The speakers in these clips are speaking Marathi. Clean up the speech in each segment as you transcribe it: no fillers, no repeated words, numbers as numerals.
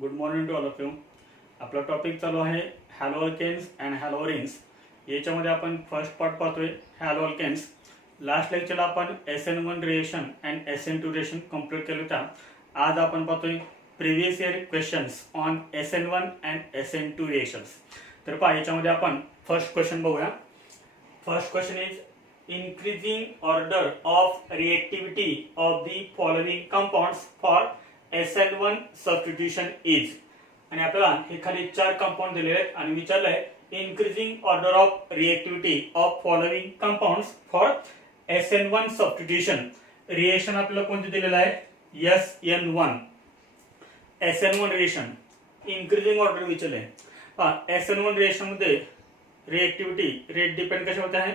Good morning to all of you. आपला टॉपिक चालू आहे हॅलोअल्केन्स अँड हॅलोरिन्स. याच्यामध्ये आपण फर्स्ट पार्ट पाहतोय हॅलोअल्केन्स. लास्ट लेक्चरला आपण SN1 reaction and SN2 reaction complete केलं होतं. आज आपण पाहतोय previous year questions on SN1 and SN2 reactions. तर पहा याच्यामध्ये आपण फर्स्ट क्वेश्चन बघूया. First question is increasing order of reactivity of the following compounds for SN1 substitution is. आणि आपल्याला हे खाली चार कंपाऊंड दिलेले आहेत आणि विचारलंय increasing order of reactivity of following compounds for SN1 substitution. Reaction आपल्याला कोणते दिलेलं आहे SN1. SN1 reaction increasing order विचारलंय. SN1 reaction मध्ये रिएक्टिव्हिटी रेट डिपेंड कशावरती आहे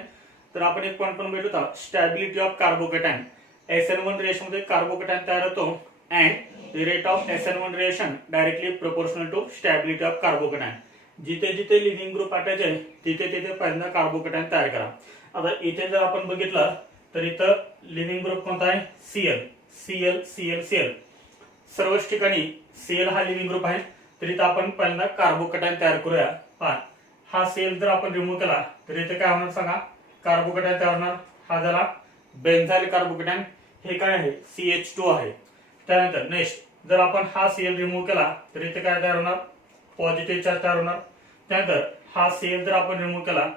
तर आपण एक पॉइंट पण भेटलो होता stability of carbocation. SN1 reaction मध्ये कार्बोकॅटायन तयार होतो and the rate of SN1 reaction directly proportional to stability of carbocation. जिथे जिथे लिव्हिंग ग्रुप अटॅच आहे तिथे तिथे पहिल्यांदा कार्बोकॅटायन तयार करा. आता इथे जर आपण बघितलं तर इथं लिव्हिंग ग्रुप कोणता आहे Cl. सर्वच ठिकाणी Cl हा लिव्हिंग ग्रुप आहे. तर इथं आपण पहिल्यांदा कार्बोकॅटायन तयार करूया. हा Cl जर आपण रिमूव्ह केला तर इथे काय होणार सांगा, कार्बोकॅटायन तयार होणार. हा झाला बेन्झाइल कार्बोकॅटायन. हे काय आहे CH2 आहे. त्यानंतर नेक्स्ट जर आपण हा Cl रिमूव्ह केला तर इथे काय तयार होणार, पॉझिटिव्ह चार्ज तयार होणार. त्यानंतर हा Cl जर आपण रिमूव्ह केला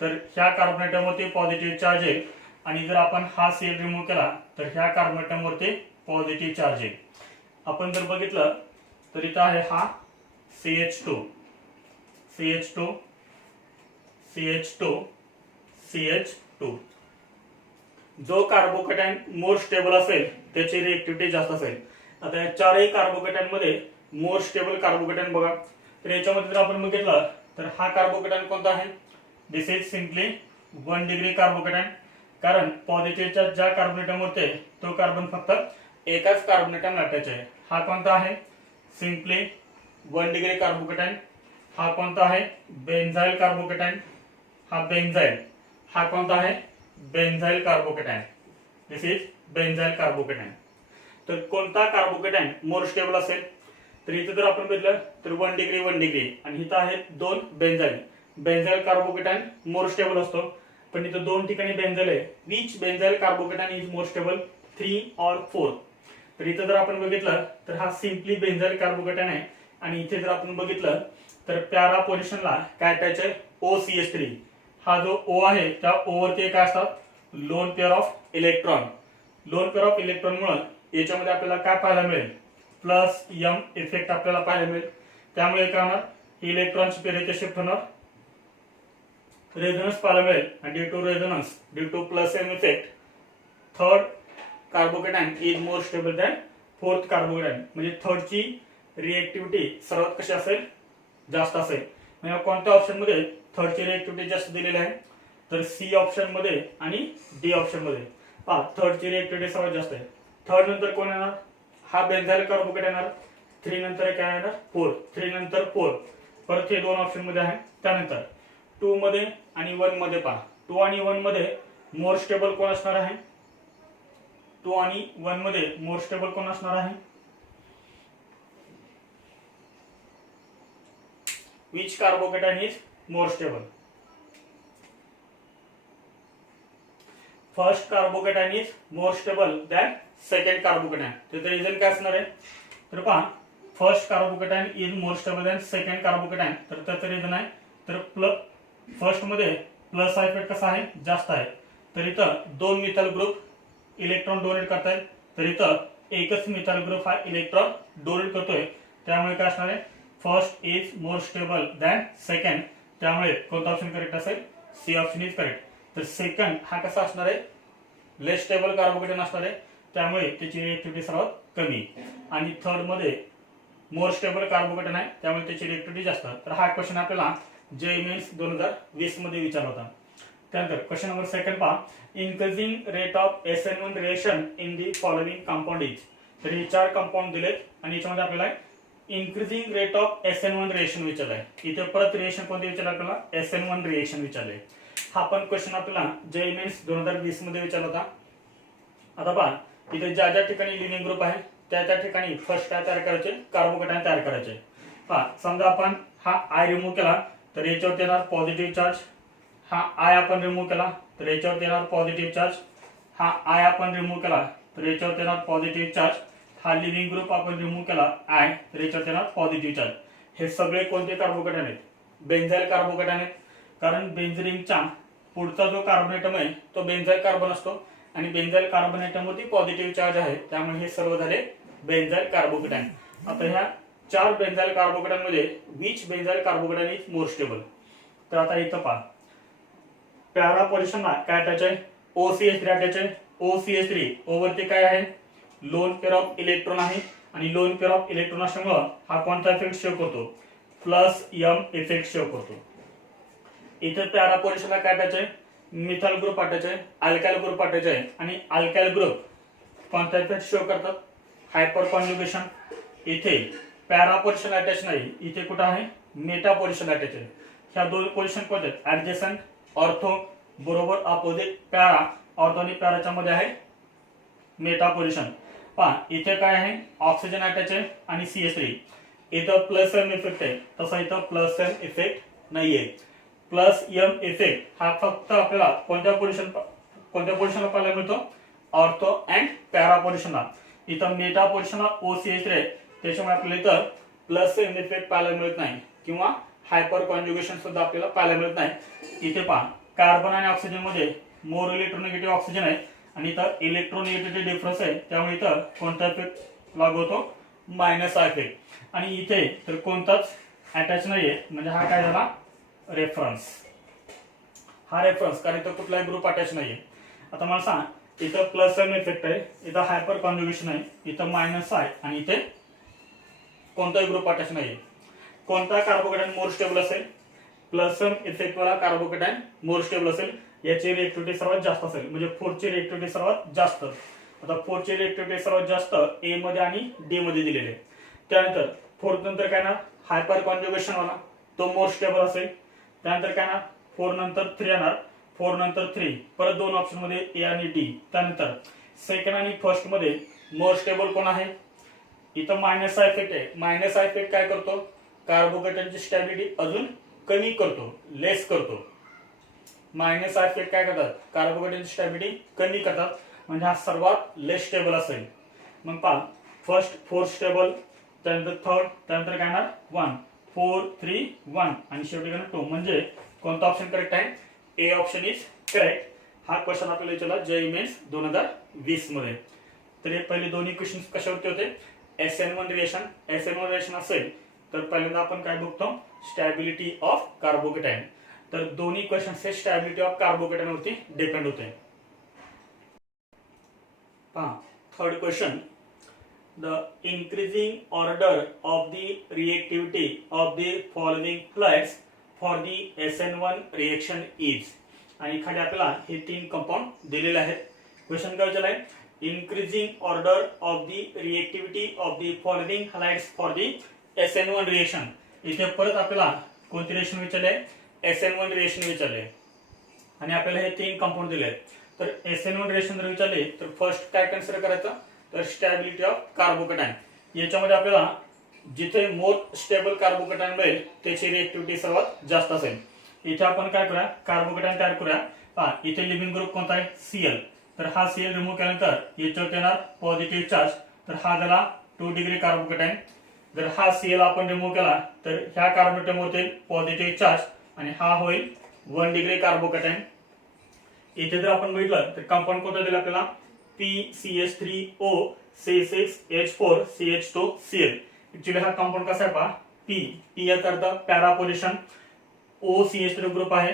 तर ह्या कार्बन ॲटमवरती पॉझिटिव्ह चार्ज येईल आणि जर आपण हा Cl रिमूव्ह केला तर ह्या कार्बन ॲटमवरती पॉझिटिव्ह चार्ज येईल. आपण जर बघितलं तर इथं आहे हा CH2. जो कार्बोकॅटायन मोर स्टेबल असेल त्याची रिएक्टिव्हिटी जास्त असेल. आता या चारही कार्बोकॅटायन मध्ये मोर स्टेबल कार्बोकॅटायन बघा. तर याच्यामध्ये जर आपण बघितलं तर हा कार्बोकॅटायन कोणता आहे, this is simply 1 degree carbocation. कारण पॉझिटिव्हच्या ज्या कार्बन ॲटमवरती तो कार्बन फक्त एकाच कार्बन ॲटम अटॅच आहे. हा कोणता आहे, सिम्पली 1 डिग्री कार्बोकॅटायन. हा कोणता आहे, बेन्झाइल कार्बोकॅटायन. हा बेन्झाइल. हा कोणता आहे, benzyl carbocation. This is benzyl carbocation. तर कोणता कार्बोकॅटायन मोर स्टेबल असेल तर इथे जर आपण बघितलं तर 1 डिग्री आणि इथं आहे 2 बेन्झाइल. बेन्झाइल कार्बोकॅटायन मोर स्टेबल असतो पण इथं दोन ठिकाणी बेन्झाइल आहे. Which benzyl carbocation is more stable, 3 or 4. तर इथं जर आपण बघितलं तर हा सिम्पली बेन्झाइल कार्बोकॅटायन आहे आणि इथे जर आपण बघितलं तर पॅरा पोझिशनला काय अटॅच आहे, OCH3. हा जो O आहे त्या O वरती काय असतात, lone pair of electron. Lone pair of electron मुळे याच्यामध्ये आपल्याला काय पाहायला मिळेल, +M इफेक्ट आपल्याला पाहायला मिळेल. त्यामुळे काय होणार, इलेक्ट्रॉनची पेअर इथे शिफ्ट होणार, रेझोनन्स पाहायला मिळेल आणि due to resonance, due to +M effect, third carbocation is more stable than fourth carbocation. म्हणजे थर्डची रिएक्टिव्हिटी सर्वात कशी असेल, जास्त असेल. म्हणजे कोणत्या ऑप्शन मध्ये थर्डची रिएक्टिव्हिटी जास्त दिलेली आहे तर C ऑप्शन मध्ये आणि D ऑप्शन मध्ये. पहा थर्डची रिएक्टिव्हिटी सर्वात जास्त आहे. थर्ड नंतर कोण येणार, हा बेन्झाइल कार्बोकॅटायन येणार. 3 नंतर काय येणार, 4. 3 नंतर 4. परत हे 2 ऑप्शन मध्ये आहे. त्यानंतर 2 मध्ये आणि 1 मध्ये पहा, 2 आणि 1 मध्ये मोर स्टेबल कोण असणार आहे, 2 आणि 1 मध्ये मोर स्टेबल कोण असणार आहे, which carbocation is more stable. First carbocation is more stable than second carbocation. त्याचं रिझन काय असणार आहे तर पहा, first carbocation is more stable than second carbocation. तर त्याचं रिझन आहे तर फर्स्ट मध्ये प्लस चा इफेक्ट कसा आहे, जास्त आहे. तर इथं 2 मिथाइल ग्रुप इलेक्ट्रॉन डोनेट करतायत तर इथं एकच मिथाइल ग्रुप हा इलेक्ट्रॉन डोनेट करतोय. त्यामुळे काय असणार आहे, first is more stable than second. त्यामुळे कोणता ऑप्शन करेक्ट असेल, C ऑप्शन इज करेक्ट. तर सेकंड हा कसा असणार आहे, लेस स्टेबल कार्बोकॅटायन असणार आहे. त्यामुळे त्याची रिएक्टिव्हिटी सर्वात कमी. आणि थर्ड मध्ये मोर स्टेबल कार्बोकॅटायन आहे त्यामुळे त्याची रिएक्टिव्हिटी जास्त. तर हा क्वेश्चन आपल्याला JEE मेन्स 2020 मध्ये विचारला होता. त्यानंतर क्वेश्चन नंबर सेकंड पहा, increasing rate of SN1 reaction in the following compound is. तर हे 4 कंपाऊंड दिलेत आणि याच्यामध्ये आपल्याला increasing rate of SN1 reaction विचारलंय. इथे परत रिएक्शन कोणते विचारलं आपल्याला, SN1 रिएक्शन विचारलंय. हा पण क्वेश्चन आपल्याला JEE मेन्स 2020 मध्ये विचारला होता. आता पहा इथे ज्या ज्या ठिकाणी लिव्हिंग ग्रुप आहे त्या ठिकाणी फर्स्ट काय तयार करायचे, कार्बोकॅटायन तयार करायचे. पहा समजा आपण हा आय रिमूव्ह केला तर याच्यावर येणार पॉझिटिव्ह चार्ज. हा आय आपण रिमूव्ह केला तर याच्यावर येणार पॉझिटिव्ह चार्ज. हा आय आपण रिमूव्ह केला तर याच्यावर येणार पॉझिटिव्ह चार्ज. हा लिव्हिंग ग्रुप आपण रिमूव्ह केला आय तर याच्यावर येणार पॉझिटिव्ह चार्ज. हे सगळे कोणते कार्बोकॅटायन आहेत, बेंझाइल कार्बोकॅटायन आहेत. कारण बेंझिनचा पुढचा जो कार्बन ॲटम आहे तो बेंझाइल कार्बन असतो आणि बेंझाइल कार्बन ॲटमवरती पॉझिटिव्ह चार्ज आहे, त्यामुळे हे सर्व झाले बेंझाइल कार्बोकॅटायन. आता ह्या 4 बेंझाइल कार्बोकॅटायन मध्ये which benzyl carbocation is more stable. तर आता इथं पहा पॅरा पोझिशनला काय अटॅच आहे, OCH3 अटॅच आहे. OCH3 ओवरती काय आहे, लोन पेअर ऑफ इलेक्ट्रॉन आहे आणि लोन पेअर ऑफ इलेक्ट्रॉन असल्यामुळे हा कोणता इफेक्ट शो करतो, +m इफेक्ट शो करतो. इथे पॅरा पोझिशनला काय अटॅच आहे, मिथाइल ग्रुप अटॅच आहे, अल्काइल ग्रुप अटॅच आहे आणि अल्काइल ग्रुप कोणता इफेक्ट शो करतात, हायपर कॉन्जुगेशन. इथे पॅरा पोझिशन अटॅच नाही, इथे कुठं आहे मेटा पोझिशन अटॅच आहे. ह्या दोन पोझिशन कोणत्या आहेत, ऍडजसंट, ऑर्थो, बरोबर अपोजिट पॅरा. ऑर्थो आणि पॅराच्या मध्ये आहे मेटा पोझिशन. पहा इथे काय आहे, ऑक्सिजन अटॅच आहे आणि CH3. इथं +m इफेक्ट आहे, तसा इथं +m इफेक्ट नाहीये. +m इफेक्ट हा फक्त आपल्याला कोणत्या पोझिशनला पाहायला मिळतो, ऑर्थो अँड पॅरा पोझिशनला. इथं मेटा पोझिशनला OCH3 आहे, त्याच्यामुळे आपल्याला इथं +m इफेक्ट पाहायला मिळत नाही किंवा हायपर कॉन्जुगेशन सुद्धा आपल्याला पाहायला मिळत नाही. इथे पहा कार्बन आणि ऑक्सिजन मध्ये मोर इलेक्ट्रोनेगेटिव्ह ऑक्सिजन आहे आणि इथं इलेक्ट्रोनेगेटिव्हिटी डिफरन्स आहे, त्यामुळे इथं कोणता इफेक्ट लागू होतो, -हा इफेक्ट. आणि इथे तर कोणताच अटॅच नाहीये, म्हणजे हा काय झाला रेफरन्स. हा रेफरन्स, कारण इथं कुठलाही ग्रुप अटॅच नाहीये. आता मला सांग इथं +m इफेक्ट आहे, इथं हायपर कॉन्जुगेशन आहे, इथं मायनस आहे आणि इथे कोणताही ग्रुप अटॅच नाहीये. कोणता कार्बोकॅटायन मोर स्टेबल असेल, +m इफेक्ट वाला कार्बोकॅटायन मोर स्टेबल असेल. याची रिएक्टिव्हिटी सर्वात जास्त असेल, म्हणजे 4 ची रिएक्टिव्हिटी सर्वात जास्त. आता 4 ची रिएक्टिव्हिटी सर्वात जास्त A मध्ये आणि D मध्ये दिलेले. त्यानंतर 4 नंतर काय ना हायपर कॉन्जुगेशन वाला तो मोर स्टेबल असेल. त्यानंतर काय ना 4 नंतर 3 येणार, 4 नंतर 3 परत दोन ऑप्शन मध्ये A आणि D. त्यानंतर सेकंड आणि फर्स्ट मध्ये मोर स्टेबल कोण आहे, इथं -हा इफेक्ट आहे. -हा इफेक्ट काय करतो, कार्बोकॅटायनची स्टॅबिलिटी अजून कमी करतो, लेस करतो. -हा इफेक्ट काय करतात, कार्बोकॅटायनची स्टॅबिलिटी कमी करतात, म्हणजे हा सर्वात लेस स्टेबल असेल. मग पहा फर्स्ट 4 स्टेबल, त्यानंतर थर्ड, त्यानंतर काय येणार 1, 4, 3, 1 आणि शेवटी काय 2. म्हणजे कोणता ऑप्शन करेक्ट आहे, A ऑप्शन इज करेक्ट. हा क्वेश्चन आपल्याला विचारला JEE मेन्स 2020 मध्ये. तर हे पहिले दोन्ही क्वेश्चन कशावरती होते, SN1 रिएक्शन. SN1 रिएक्शन असेल तर पहिल्यांदा आपण काय बघतो, स्टॅबिलिटी ऑफ कार्बोकॅटायन. तर दोन्ही क्वेश्चन हे स्टॅबिलिटी ऑफ कार्बोकॅटायन वरती डिपेंड होते. पहा third question, the increasing order of the reactivity of the following floods for the SN1 reaction is. आणि खाली आपल्याला हे 3 कंपाऊंड दिलेले आहेत. क्वेश्चन काय विचारलाय, increasing order of the reactivity of the following halides for the SN1 reaction. इथे परत आपल्याला कोणती रिएक्शन विचारले, SN1 रिएक्शन विचारले आणि आपल्याला हे 3 कंपाऊंड दिले आहेत. तर SN1 रिएक्शन जर विचारले तर फर्स्ट काय कन्सिडर करायचं, तर स्टॅबिलिटी ऑफ कार्बोकॅटायन. याच्यामध्ये आपल्याला जिथे मोर स्टेबल कार्बोकॅटायन मिळेल त्याची रिएक्टिव्हिटी सर्वात जास्त असेल. इथे आपण काय करूया, कार्बोकॅटायन तयार करूया. पहा इथे लिव्हिंग ग्रुप कोणता आहे, Cl. तर हा Cl रिमूव्ह केल्यानंतर याच्यावर येणार पॉझिटिव्ह चार्ज, तर हा झाला 2 डिग्री कार्बोकॅटायन. जर हा Cl आपण रिमूव्ह केला तर ह्या कार्बोकॅटायनवर येईल पॉझिटिव्ह चार्ज आणि हा होईल 1 डिग्री कार्बोकॅटायन. इथे जर आपण बघितलं तर कंपाऊंड कोणता दिला आपल्याला, PCH3O C6H4 CH2Cl. ऍक्च्युअली हा कंपाऊंड कसा आहे पहा, P याचा अर्थ पॅरा पोझिशन, OCH3 ग्रुप आहे,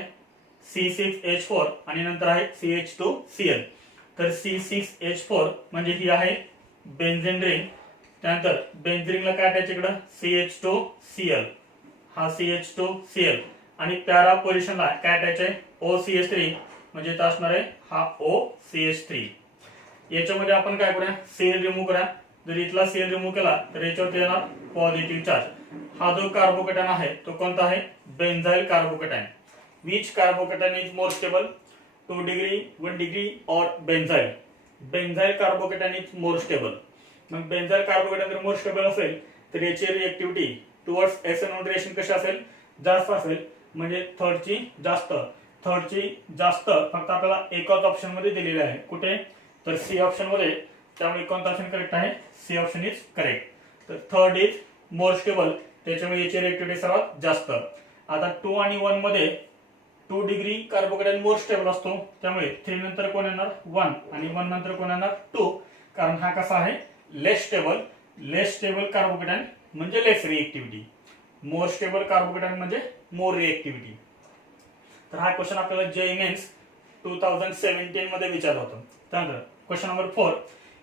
C6H4 आणि नंतर आहे CH2Cl. तर C6H4 म्हणजे ही आहे बेन्झीन रिंग. त्यानंतर बेन्झीन रिंगला काय अटॅच इकडं, CH2Cl. हा CH2Cl आणि पॅरा पोझिशनला काय अटॅच आहे, OCH3 म्हणजे इथं असणार आहे हा OCH3. याच्यामध्ये आपण काय करूया, Cl रिमूव्ह करूया. जर इथला Cl रिमूव्ह केला तर याच्यावर येणार पॉझिटिव्ह चार्ज. हा जो कार्बोकॅटायन आहे तो कोणता आहे, benzyl carbocation. Which carbocation is more stable, 2 degree, 1 degree और benzyl. Benzyl carbocation is more stable. मग बेंझाइल कार्बोकेटन जर मोर स्टेबल असेल तर याची रिएक्टिव्हिटी टुवर्ड्स SN1 रिएक्शन कशी असेल, जास्त असेल. म्हणजे थर्डची जास्त फक्त आपल्याला एकाच ऑप्शन मध्ये दिलेले आहे. कुठे, तर सी ऑप्शन मध्ये. त्यामुळे कोणता ऑप्शन करेक्ट आहे, सी ऑप्शन इज करेक्ट. तर थर्ड इज मोर स्टेबल, त्याच्यामुळे याची रिएक्टिव्हिटी सर्वात जास्त. आता 2 आणि 1 मध्ये 2 डिग्री कार्बोकेटन मोर स्टेबल असतो, त्यामुळे 3 नंतर कोण येणार 1 आणि 1 नंतर कोण येणार 2, कारण हा कसा आहे लेस स्टेबल कार्बोकेटन म्हणजे लेस रिएक्टिव्हिटी, मोर स्टेबल कार्बोकेटन म्हणजे मोर रिएक्टिव्हिटी. तर हा क्वेश्चन आपल्याला JEE मेन्स 2017 मध्ये विचारला होता. त्यानंतर question number 4,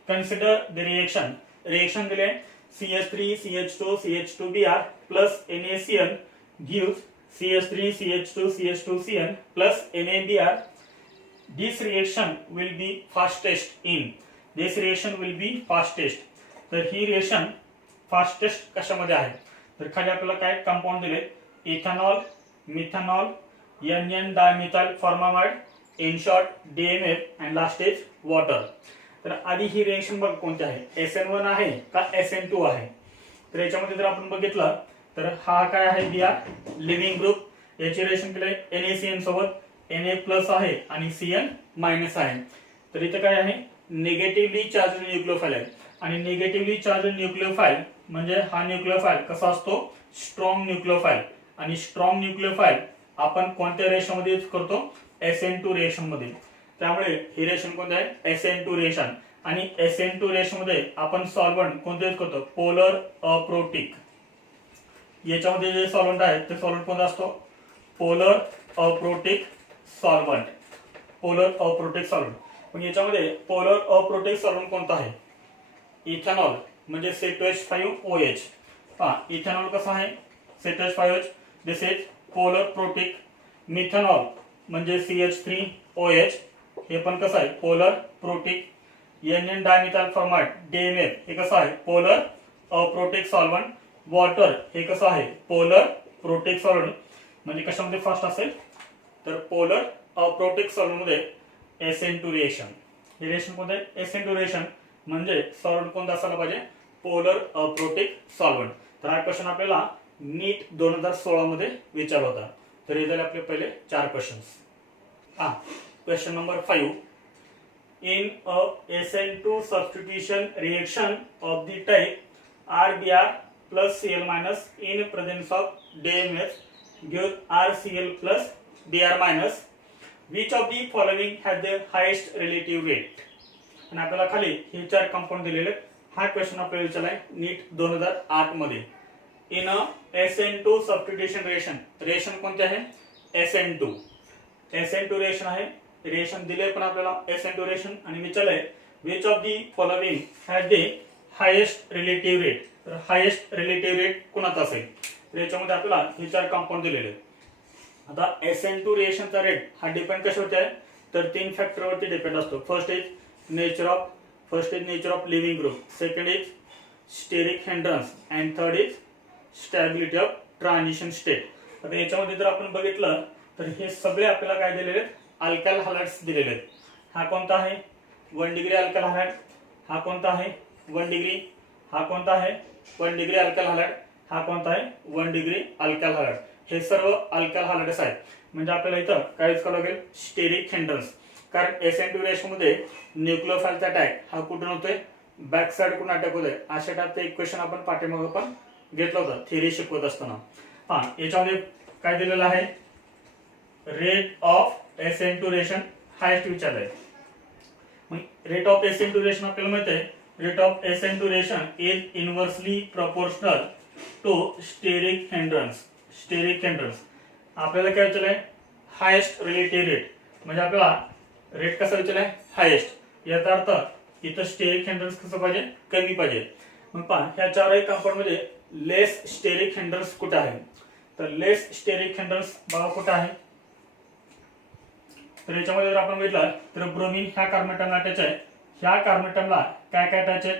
consider the reaction दिले CH3CH2CH2Br plus NaCl gives CH3CH2CH2Cl plus NaBr. This reaction will be fastest. तर ही रिएक्शन फास्टेस्ट कशामध्ये आहे, तर खाली आपल्याला काय कंपाऊंड दिले, ethanol, methanol, NN dimethyl formamide, in short DMF and last is water. तर आधी ही रिएक्शन बघ कोणती आहे, SN1 आहे का SN2 आहे. तर याच्यामध्ये जर आपण बघितलं तर हा काय आहे Br लिव्हिंग ग्रुप, याची रिएक्शन केले NaCN सोबत, Na प्लस आहे आणि Cn मायनस आहे. तर इथे काय आहे निगेटिव्हली चार्ज न्यूक्लियोफाइल आहे. आणि निगेटिव्हली चार्ज न्यूक्लियोफाइल म्हणजे हा न्यूक्लियोफाइल कसा असतो, स्ट्रॉंग न्यूक्लियोफाइल. आणि स्ट्रॉंग न्यूक्लियोफाइल आपण कोणत्या रिएक्शन यूज करतो, SN2 रिएक्शन मध्ये. त्यामुळे ही रिएक्शन कोणती आहे SN2 रिएक्शन. आणि SN2 रिएक्शन मध्ये आपण सॉल्व्हंट कोणते यूज करतो, पोलर अप्रोटिक. याच्यामध्ये जे सॉल्व्हंट आहे ते सॉल्व्हंट कोणता असतो, पोलर अप्रोटिक सॉल्व्हंट. पण याच्यामध्ये पोलर अप्रोटिक सॉल्व्हंट कोणता आहे, इथेनॉल म्हणजे C2H5OH. इथेनॉल कसा आहे C2H5OH, this is polar protic. Methanol म्हणजे CH3OH, हे पण कसं आहे polar protic. NN dimethyl formamide DMF हे कसं आहे पोलर अप्रोटिक सॉल्व्हंट. वॉटर हे कसं आहे पोलर प्रोटिक सॉल्व्हंट. म्हणजे कशामध्ये फास्ट असेल, तर पोलर अप्रोटिक सॉल्व्हंट मध्ये SN2 रिएक्शन. हे रिएक्शन कोणतं आहे SN2 रिएक्शन म्हणजे सॉल्व्हंट कोणता असायला पाहिजे, पोलर अप्रोटिक सॉल्व्हंट. तर हा क्वेश्चन आपल्याला नीट 2016 मध्ये विचारला होता. तर हे झाले आपले पहिले 4 questions. Question number 5, in a SN2 substitution reaction of the type RBr plus Cl minus in presence of DMF gives RCl plus Br minus. Which of the following has the highest relative weight? आणि आपल्याला खाली हे 4 कंपाऊंड दिलेले. हा क्वेश्चन आपल्याला विचारलाय नीट 2008 मध्ये. In a SN2 substitution reaction कोणते आहे SN2 रिएक्शन आहे. रिएक्शन दिले पण आपल्याला SN2 रिएक्शन आणि विचारलंय which of the following has the highest relative rate. तर हायेस्ट रिलेटिव्ह रेट कोणाचा असेल, तर याच्यामध्ये आपल्याला हे 4 कंपाऊंड दिलेले. आता SN2 रिएक्शनचा रेट हा डिपेंड कशावरती आहे, तर 3 फॅक्टरवरती डिपेंड असतो. First is nature of leaving group, second is steric hindrance and third is stability of transition state. आता याच्यामध्ये जर आपण बघितलं तर हे सगळे आपल्याला काय दिलेले आहेत, अल्काइल हॅलाइड्स दिलेले आहेत. हा कोणता आहे 1 डिग्री अल्काइल हॅलाइड, हा कोणता आहे 1 डिग्री, हा कोणता आहे 1 डिग्री अल्काइल हॅलाइड, हा कोणता आहे 1 डिग्री अल्काइल हॅलाइड. हे सर्व अल्काइल हॅलाइड्स आहेत. म्हणजे आपल्याला इथं काय यूज करावं लागेल, स्टेरिक हिंड्रन्स. कारण SN2 रिएक्शन मध्ये न्यूक्लियोफाइलचा अटॅक हा कुठून होतोय, बॅक साइड कुठून अटॅक होतोय. अशा टाईपचं एक क्वेश्चन आपण पाठीमागे पण घेतला होता थिअरी शिकवत असताना. याच्यामध्ये काय दिलेलं आहे, rate of SN2 reaction highest विचारलंय. मग रेट ऑफ SN2 रिएक्शन आपल्याला माहिती आहे, rate of SN2 reaction is inversely proportional to steric hindrance. आपल्याला काय विचारलंय, हायेस्ट रिलेटिव्ह रेट. म्हणजे आपल्याला रेट कसा विचारलाय हायेस्ट. याचा अर्थ इथं स्टेरिक हिंड्रन्स कसं पाहिजे, कमी पाहिजे. मग पहा ह्या 4 कंपाऊंड मध्ये लेस स्टेरिक हिंड्रन्स कुठे आहे, तर लेस स्टेरिक हिंड्रन्स बघा कुठे आहे. तर याच्यामध्ये जर आपण बघितलं तर ब्रोमीन ह्या कार्बोनेटमला अटॅच आहे. ह्या कार्बोनेटमला काय काय अटॅच आहे,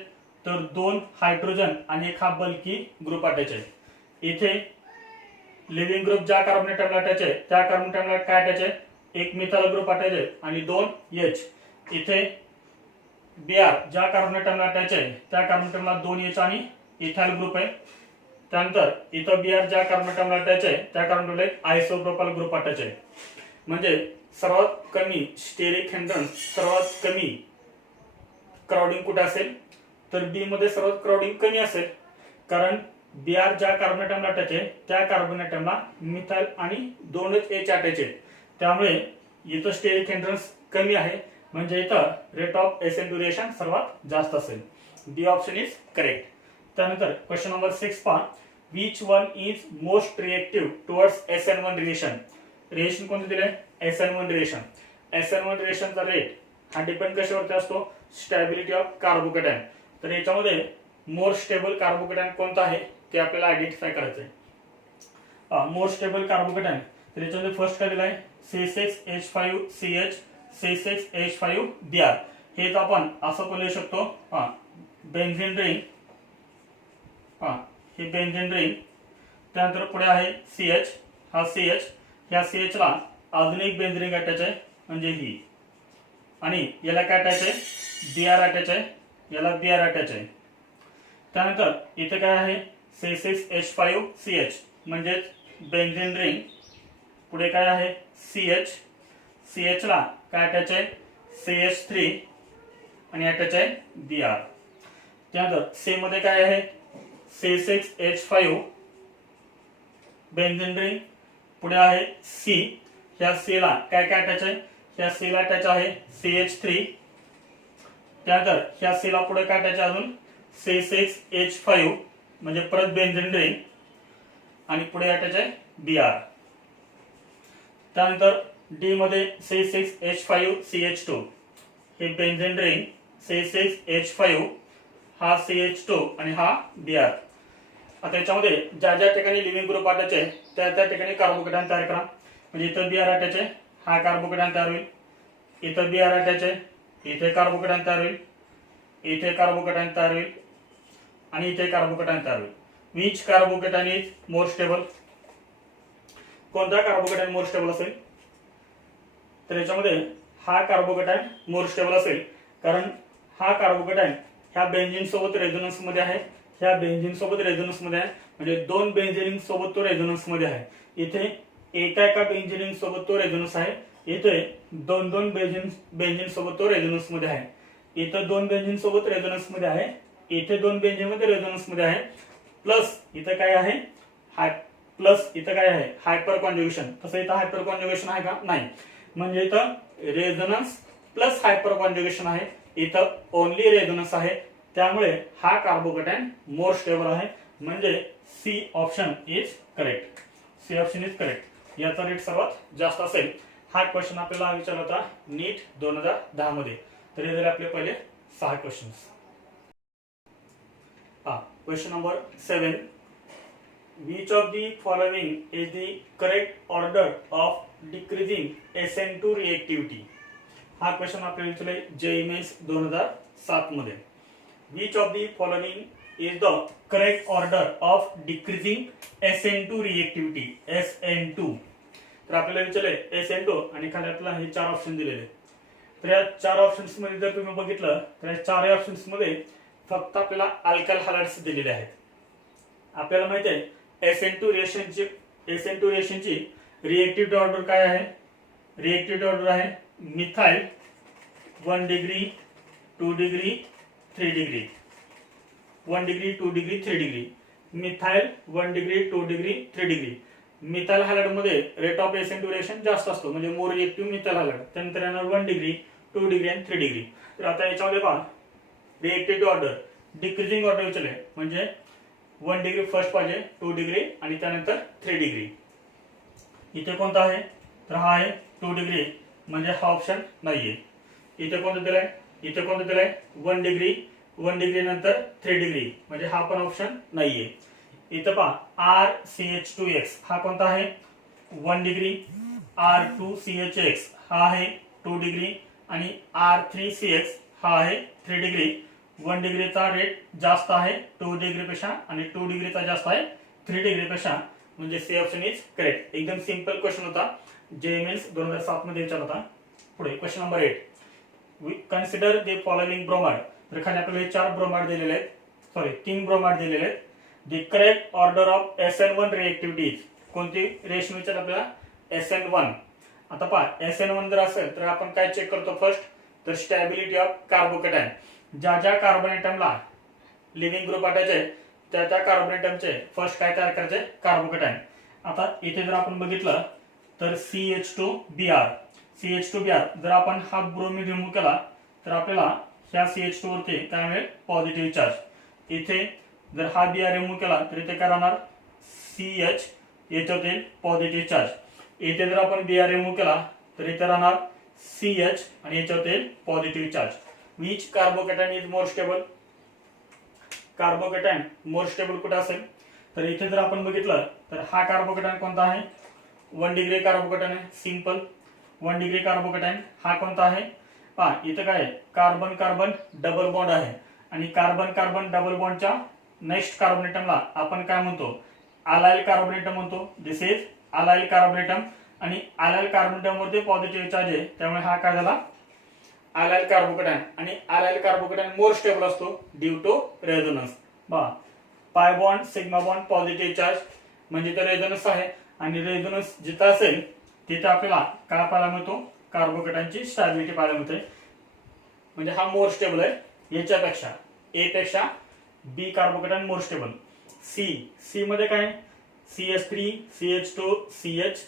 तर 2 हायड्रोजन आणि 1 हा बल्की ग्रुप अटॅच आहे. इथे लिव्हिंग ग्रुप ज्या कार्बोनेटमला अटॅच आहे त्या कार्बोनेटमला काय अटॅच आहे, 1 मिथाइल ग्रुप अटॅच आहे आणि 2 H. इथे Br ज्या कार्बन ॲटमला अटॅच आहे त्या कार्बन ॲटमला 2H आणि इथाइल ग्रुप आहे. त्यानंतर इथं Br ज्या कार्बन ॲटमला अटॅच आहे त्या कार्बन ॲटमला एक आयसोप्रोपाइल ग्रुप अटॅच आहे. म्हणजे सर्वात कमी स्टेरिक हिंड्रन्स, सर्वात कमी क्राउडिंग कुठे असेल तर बी मध्ये सर्वात क्राउडिंग कमी असेल, कारण Br ज्या कार्बन ॲटमला अटॅच आहे त्या कार्बन ॲटमला मिथाइल आणि 2H अटॅच आहे. त्यामुळे इथं स्टेरिक हिंड्रन्स कमी आहे, म्हणजे इथं रेट ऑफ SN2 रिएक्शन सर्वात जास्त असेल. बी ऑप्शन इज करेक्ट. त्यानंतर क्वेश्चन नंबर 6 पहा. Which one is most reactive towards SN1 reaction. Reaction कोणतं दिलंय? SN1 reaction. SN1 रिएक्शनचा रेट हा डिपेंड कशावरती असतो? Stability of carbocation. तर याच्यामध्ये मोर स्टेबल कार्बोकॅटायन कोणता आहे ते आपल्याला आयडेंटिफाय करायचं आहे. मोर स्टेबल कार्बोकॅटायन, तर याच्यामध्ये फर्स्ट काय दिलाय? C6H5CH C6H5Br. हे आपण असं पण लिहू शकतो बेन्झीन रिंग. हे बेन्झीन रिंग. त्यानंतर पुढे आहे CH. हा CH, ह्या CH ला अजून एक बेन्झीन रिंग अटॅच आहे म्हणजे ही, आणि याला काय अटॅच आहे? Br अटॅच आहे, याला Br अटॅच आहे. त्यानंतर इथे काय आहे? C6H5CH म्हणजे बेन्झीन रिंग. पुढे काय आहे? CH. CH ला काय अटॅच आहे? CH3 आणि अटॅच आहे Br. त्यानंतर C मध्ये काय आहे? C6H5 benzene ring. पुढे आहे C. ह्या C ला काय काय अटॅच आहे? ह्या C ला अटॅच आहे CH3. त्यानंतर ह्या C ला पुढे काय अटॅच आहे? अजून C6H5 म्हणजे परत बेन्झीन रिंग, आणि पुढे अटॅच आहे Br. त्यानंतर D मध्ये C6H5CH2 हे बेन्झीन रिंग, C6H5 हा CH2 आणि हा Br. आता याच्यामध्ये ज्या ज्या ठिकाणी लिव्हिंग ग्रुप अटॅच आहे त्या त्या ठिकाणी कार्बोकॅटायन तयार करा. म्हणजे इथं Br अटॅच आहे, हा कार्बोकॅटायन तयार होईल. इथं Br अटॅच आहे, इथे कार्बोकॅटायन तयार होईल. इथे कार्बोकॅटायन तयार होईल आणि इथे कार्बोकॅटायन तयार होईल. Which carbocation is more stable. कोणता कार्बोकॅटायन मोर स्टेबल असेल? तर याच्यामध्ये हा कार्बोकॅटायन मोर स्टेबल असेल, कारण हा कार्बोकॅटायन ह्या बेन्झीन सोबत रेझोनन्स मध्ये आहे, ह्या बेन्झीन सोबत रेझोनन्स मध्ये आहे, म्हणजे दोन बेन्झीन सोबत तो रेझोनन्स मध्ये आहे. इथे एका बेन्झीन सोबत तो रेझोनन्स आहे, इथे दोन दोन बेन्झीन सोबत तो रेझोनन्स मध्ये आहे. इथे दोन बेन्झीन सोबत रेझोनन्स मध्ये आहे, इथे दोन बेन्झीन मध्ये रेझोनन्स मध्ये आहे. प्लस इथे काय आहे? इथं काय आहे? Hyper conjugation. तसं इथं हायपर कॉन्जुगेशन आहे का? नाही. म्हणजे इथं रेझोनन्स प्लस हायपर कॉन्जुगेशन आहे, इथं ओनली रेझोनन्स आहे. त्यामुळे हा कार्बोकॅटायन मोर स्टेबल आहे, म्हणजे C option is correct. C option is correct. याचा रेट सर्वात जास्त असेल. हा क्वेश्चन आपल्याला विचारला होता नीट 2010 मध्ये. तर हे झाले आपले पहिले 6 questions. Question number 7. Which of the following is the correct order of decreasing SN2 reactivity? हा क्वेश्चन आपल्याला विचारलाय JEE मेन्स 2007 मध्ये. Which of the following is the correct order of decreasing SN2 reactivity? SN2. तर आपल्याला विचारलंय SN2 आणि खाली आपल्याला हे 4 ऑप्शन दिलेले. तर या 4 ऑप्शन्स मध्ये जर तुम्ही बघितलं तर या 4 ऑप्शन्स मध्ये फक्त आपल्याला अल्काइल हॅलाइड्स दिलेले आहेत. आपल्याला माहिती आहे SN2 रिएक्शनची रिएक्टिव्हिटी ऑर्डर काय आहे? रिएक्टिव्हिटी ऑर्डर आहे methyl 1 degree 2 degree 3 degree, 1 degree 2 degree 3 degree. Methyl 1 degree 2 degree 3 degree. Methyl halide मध्ये रेट ऑफ SN2 रिएक्शन जास्त असतो, म्हणजे मोर रिएक्टिव्ह मिथाइल हॅलाइड. त्यानंतर येणार 1 डिग्री 2 डिग्री आणि 3 डिग्री. तर आता याच्यामध्ये पहा रिएक्टिव्हिटी ऑर्डर डिक्रीजिंग ऑर्डर विचारले, म्हणजे 1 डिग्री फर्स्ट पाहिजे, 2 डिग्री आणि त्यानंतर 3 डिग्री. इथे कोणता आहे? तर हा आहे 2 डिग्री, म्हणजे हा ऑप्शन नाहीये. इथे कोणतं दिलंय? इथे कोणतं दिलंय? 1 डिग्री नंतर 3 डिग्री, म्हणजे हा पण ऑप्शन नाहीये. इथं पहा RCH2X हा कोणता आहे? 1 डिग्री. R2CHX हा आहे 2 डिग्री आणि R3CX हा आहे 3 डिग्री. 1 डिग्रीचा रेट जास्त आहे 2 डिग्री पेक्षा आणि 2 डिग्रीचा जास्त आहे 3 डिग्री पेक्षा, म्हणजे सी ऑप्शन इज करेक्ट. एकदम सिंपल क्वेश्चन होता, JEE मेन्स 2007 मध्ये विचारला होता. पुढे question number 8. Consider the following bromide. तर खाली आपल्याला 4 ब्रोमाइड दिलेले आहेत, सॉरी 3 ब्रोमाइड दिलेले आहेत. The correct order of SN1 रिएक्टिव्हिटीज. कोणती रिएक्शन विचार आपल्याला? SN1. आता पहा SN1 जर असेल तर आपण काय चेक करतो फर्स्ट? तर स्टॅबिलिटी ऑफ कार्बोकॅटायन. ज्या ज्या कार्बन ॲटमला लिव्हिंग ग्रुप अटॅच आहे त्या त्या कार्बन ॲटमचे फर्स्ट काय तयार करायचे? कार्बोकॅटायन. आता इथे जर आपण बघितलं तर CH2Br. CH2Br जर आपण हा ब्रोमीन रिमूव्ह केला तर आपल्याला ह्या CH2 वरती काय मिळेल? Positive charge. इथे जर हा Br रिमूव्ह केला तर इथे काय राहणार? CH, याच्यावर येईल पॉझिटिव्ह चार्ज. इथे जर आपण Br रिमूव्ह केला तर इथे राहणार CH आणि याच्यावर येईल positive charge. Which carbocation is more stable? Carbocation more stable कुठे असेल? तर इथे जर आपण बघितलं तर हा कार्बोकॅटायन कोणता आहे? 1 डिग्री कार्बोकॅटायन आहे. Simple 1 degree carbocation. हा कोणता आहे? पहा इथं काय आहे? कार्बन कार्बन डबल बॉन्ड आहे आणि कार्बन कार्बन डबल बॉन्डच्या नेक्स्ट कार्बन ॲटमला आपण काय म्हणतो? अलाइल कार्बन ॲटम म्हणतो. This is allyl carbon atom. आणि अलाइल कार्बन ॲटम वरती पॉझिटिव्ह चार्ज आहे त्यामुळे हा काय झाला? Allyl carbocation. आणि अलाइल कार्बोकॅटायन मोर स्टेबल असतो ड्यू टू रेझोनन्स. पहा pi bond sigma bond positive charge म्हणजे तो रेझोनन्स आहे आणि रेझोनन्स जिथं असेल तिथे आपल्याला काय पाहायला मिळतो? कार्बोकॅटायनची स्टॅबिलिटी पाहायला मिळते. म्हणजे हा मोर स्टेबल आहे याच्यापेक्षा. ए पेक्षा बी कार्बोकॅटायन मोर स्टेबल. सी मध्ये काय? CH3, CH2, CH,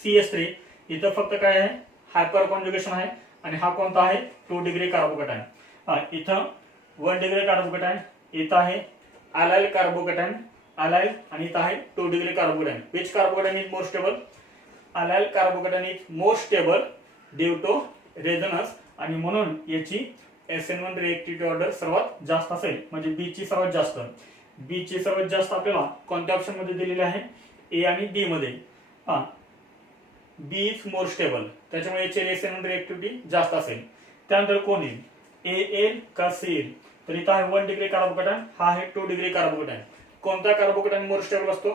CH3. इथं फक्त काय आहे? हायपर कॉन्जुगेशन आहे आणि हा कोणता आहे? 2 डिग्री कार्बोकॅटायन. इथं 1 डिग्री कार्बोकॅटायन. इथं आहे अलाइल कार्बोकॅटायन, अलाइल, आणि इथं आहे 2 degree carbocation. Which carbocation is more stable? Allyl carbocation is more stable due to resonance आणि म्हणून याची SN1 रिएक्टिव्हिटी ऑर्डर सर्वात जास्त असेल. म्हणजे बी ची सर्वात जास्त. बी ची सर्वात जास्त आपल्याला कोणत्या ऑप्शन मध्ये दिलेली आहे? ए आणि बी मध्ये. बी इज मोर स्टेबल त्याच्यामुळे याची SN1 रिएक्टिव्हिटी जास्त असेल. त्यानंतर कोण येईल? ए येईल का सी येईल? तर इथं आहे 1 डिग्री कार्बोकॅटायन, हा आहे 2 डिग्री कार्बोकॅटायन. कोणता कार्बोकॅटायन मोर स्टेबल असतो?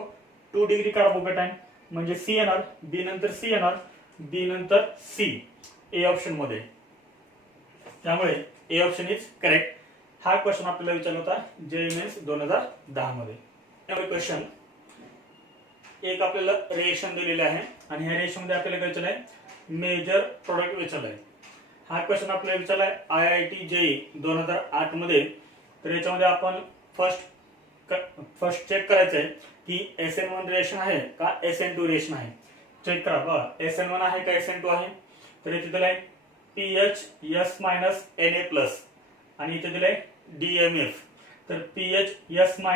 2 डिग्री कार्बोकॅटायन. म्हणजे सी येणार, बी नंतर सी येणार, बी नंतर सी ए ऑप्शन मध्ये. त्यामुळे ए ऑप्शन इज करेक्ट. हा क्वेश्चन आपल्याला विचारला होता JEE मेन्स 2010 मध्ये. क्वेश्चन एक आपल्याला रिएक्शन दिलेले आहे आणि ह्या रिएक्शन मध्ये आपल्याला काय विचारलंय? Major product विचारलंय. हा क्वेश्चन आपल्याला विचारलाय IIT JEE 2008 मध्ये. तर याच्यामध्ये आपण फर्स्ट चेक करायचंय की SN1 रिएक्शन आहे का SN2 रिएक्शन आहे. चेक करा बघा SN1 आहे का SN2 आहे. तर इथे दिलंय PHS Na+ आणि इथे दिलंय DMF. तर PHS Na+,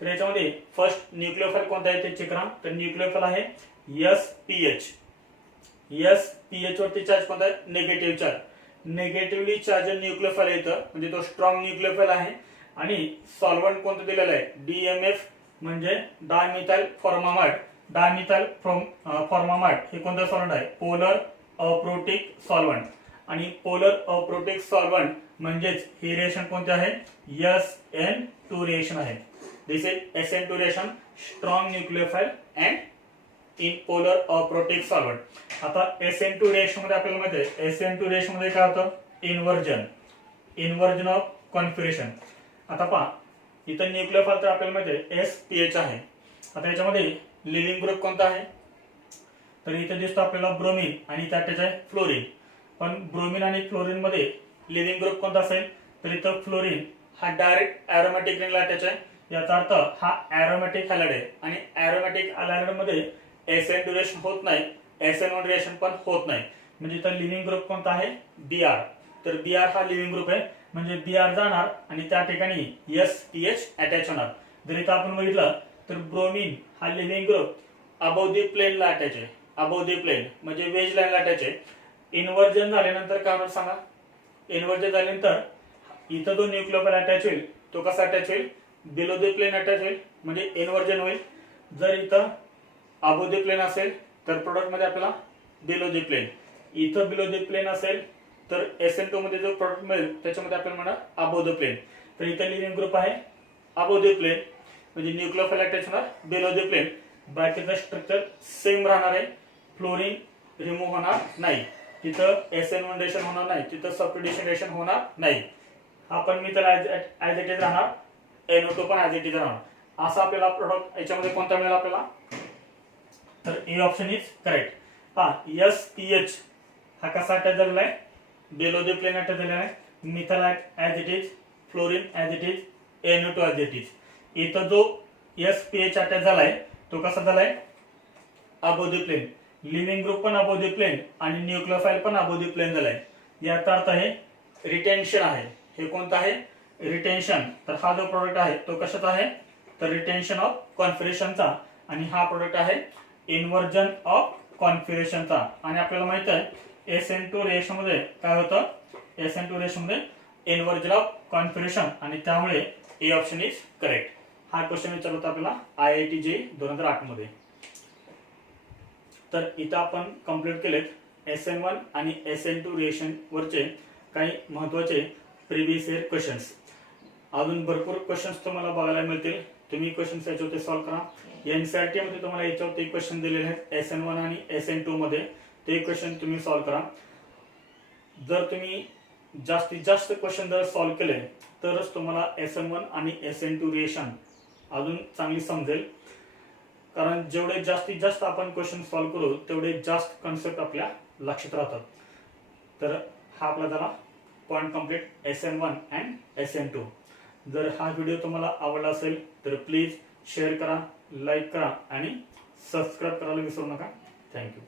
तर याच्यामध्ये फर्स्ट न्यूक्लियोफाइल कोणता आहे ते चेक करा. तर न्यूक्लियोफाइल आहे SPH. SPH वरती चार्ज कोणता आहे? Negative charge. Negatively charge nucleophile येतं म्हणजे तो स्ट्रॉंग न्यूक्लियोफाइल आहे. आणि सॉल्व्हंट कोणतं दिलेलं आहे? DMF म्हणजे डायमिथाइल फॉर्मामाइड. डायमिथाइल फॉर्मामाइड हे कोणतं सॉल्व्हंट आहे? Polar aprotic solvent. आणि पोलर अप्रोटिक सॉल्व्हंट म्हणजेच ही रिएक्शन कोणती आहे? SN2 रिएक्शन आहे. This is SN2 reaction, strong nucleophile and in polar aprotic solvent. आता SN2 रिएक्शन मध्ये आपल्याला माहिती आहे SN2 रिएक्शन मध्ये काय होतं? Inversion of configuration. आता पहा इथं न्यूक्लियोफाइल तर आपल्याला माहिती आहे SPH आहे. आता याच्यामध्ये लिव्हिंग ग्रुप कोणता आहे? तर इथे दिसतो आपल्याला ब्रोमीन आणि इथे अटॅच आहे फ्लोरीन. पण ब्रोमीन आणि फ्लोरीन मध्ये लिव्हिंग ग्रुप कोणता असेल? तर इथं फ्लोरीन हा डायरेक्ट एरोमॅटिक रिंगला अटॅच आहे. याचा अर्थ हा एरोमॅटिक हॅलाइड आहे आणि एरोमॅटिक हॅलाइड मध्ये SN2 रिएक्शन होत नाही, SN1 रिएक्शन पण होत नाही. म्हणजे इथं लिव्हिंग ग्रुप कोणता आहे? Br. तर Br हा लिव्हिंग ग्रुप आहे म्हणजे Br जाणार आणि त्या ठिकाणी SPH अटॅच होणार. जर इथं आपण बघितलं तर ब्रोमीन हा लिव्हिंग ग्रुप अबोव दी प्लेनला अटॅच आहे. अबोव दी प्लेन म्हणजे वेज लाईनला अटॅच आहे. इन्व्हर्जन झाल्यानंतर काय होणार सांगा? इन्व्हर्जन झाल्यानंतर इथं जो न्यूक्लियोफाइल अटॅच होईल तो कसा अटॅच होईल? बिलो दी प्लेन अटॅच होईल म्हणजे इन्व्हर्जन होईल. जर इथं अबोव दी प्लेन असेल तर प्रोडक्ट मध्ये आपल्याला बिलो दी प्लेन. इथं बिलो दी प्लेन असेल तर SN2 मध्ये जो प्रोडक्ट मिळेल त्याच्यामध्ये आपल्याला म्हणा अबोव द प्लेन. तर इथं लिव्हिंग ग्रुप आहे अबोव द प्लेन म्हणजे न्यूक्लियोफाइल अटॅच होणार बिलो द प्लेन. बाकीचं स्ट्रक्चर सेम राहणार आहे. फ्लोरीन रिमूव्ह होणार नाही. तिथं SN1 रिएक्शन होणार नाही, तिथं सबस्टिट्यूशन रिएक्शन होणार नाही. हा पण मी त्याला ऍज इट इज राहणार, NO2 पण ऍज इट इज राहणार. असा आपल्याला प्रोडक्ट याच्यामध्ये कोणता मिळेल आपल्याला, तर ए ऑप्शन इज करेक्ट. हा SPH हा कसा अटॅच झालेला आहे, बेलो द प्लेन अटॅच झालेला आहे. Methyl as it is, fluorine as it is, NO2 as it is. इथं जो SPH अटॅच झालाय तो कसा झालाय, above the plane. Leaving group पण अबोव द प्लेन आणि न्यूक्लियोफाइल पण अबोव द प्लेन झालाय. याचा अर्थ आहे रिटेन्शन आहे. हे कोणतं आहे, रिटेन्शन. तर हा जो प्रोडक्ट आहे तो कशाचा आहे, तर रिटेन्शन ऑफ कॉन्फिगरेशनचा. आणि हा प्रोडक्ट आहे इन्व्हर्जन ऑफ कॉन्फिगरेशनचा. आणि आपल्याला माहित आहे SN2 रिएक्शन मध्ये काय होतं, SN2 रिएक्शन मध्ये इन्व्हर्जन ऑफ कॉन्फिगरेशन, आणि त्यामुळे ए ऑप्शन इज करेक्ट. हा क्वेश्चन विचारला होता आपल्याला IIT JEE 2008 मध्ये. तर इथं आपण कंप्लीट केलेत SN1 आणि SN2 रिएक्शन वरचे काही महत्त्वाचे प्रिव्हियस इयर क्वेश्चन्स. अजून भरपूर क्वेश्चन्स तुम्हाला बघायला मिळतील. तुम्ही क्वेश्चन्स याच्यावरती सॉल्व्ह करा. NCERT मध्ये तुम्हाला याच्यावरती क्वेश्चन दिलेले आहेत SN1 आणि SN2 मध्ये, ते क्वेश्चन तुम्ही सॉल्व्ह करा. जर तुम्ही जास्तीत जास्त क्वेश्चन जर सॉल्व्ह केले तरच तुम्हाला SN1 आणि SN2 रिएक्शन अजून चांगली समजेल. कारण जेवढे जास्तीत जास्त आपण क्वेश्चन सॉल्व्ह करू तेवढे जास्त कन्सेप्ट आपल्या लक्षात राहतात. तर हा आपला झाला point complete SN1 and SN2. जर हा व्हिडिओ तुम्हाला आवडला असेल तर प्लीज शेअर करा, लाईक करा आणि सबस्क्राईब करायला विसरू नका. थँक्यू.